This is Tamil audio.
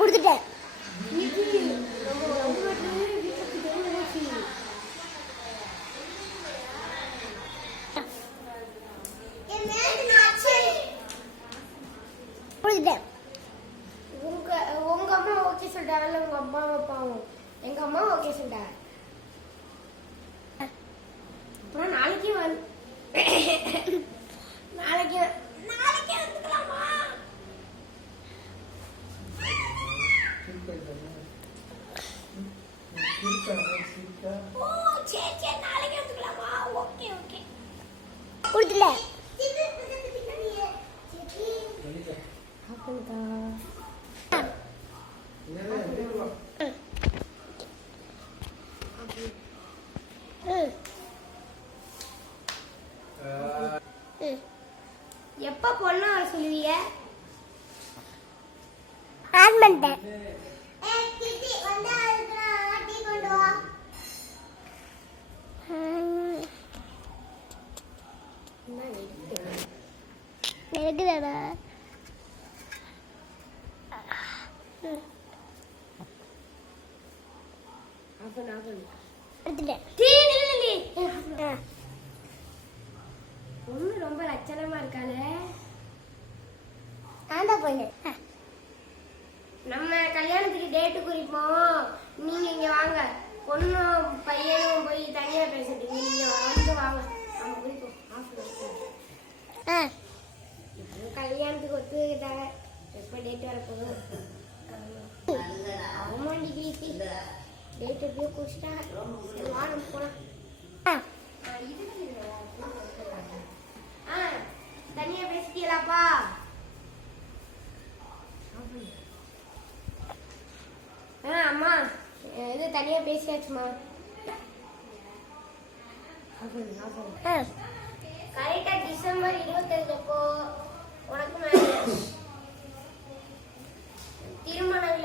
கொடுத்துட்டேன். உங்க அம்மா ஓகே சொல்லிட்டாங்கல்ல, உங்க அம்மா அப்பாவும். எங்க அம்மா ஓகே சொல்லிட்டாங்க. அப்புறம் நாளைக்கு நாளைக்கு வந்துக்கலாமா? ஓ சரி சரி, நாளைக்கு வந்துக்கலாமா? ஓகே ஓகே கொடுத்துல எப்ப பொண்ணு வர சொல்லுவீங்க? ஆன் பண்ணிட்டேன். இருக்குதாடா? பொண்ணு ரொம்ப லட்சணமா இருக்காளே. நம்ம கல்யாணத்துக்கு டேட்டு குறிப்போம், நீங்க இங்க வாங்க. பொண்ணும் பையனும் போய் தனியா பேசிட்டு நீங்க வந்து வாங்க, நம்ம குறிப்போம். கல்யாணத்துக்கு ஒத்துக்கிட்டாங்க, எப்ப டேட் வர போதும். அவமாண்டி கீர்த்தி டேட் எப்படியோ குடிச்சிட்டாங்க. வாரம் போலாம். தனியா பேசிக்கலாப்பா. அம்மா இது தனியா பேசியாச்சுமா. கரெக்டா டிசம்பர் 25 அப்போ உனக்கு திருமணம்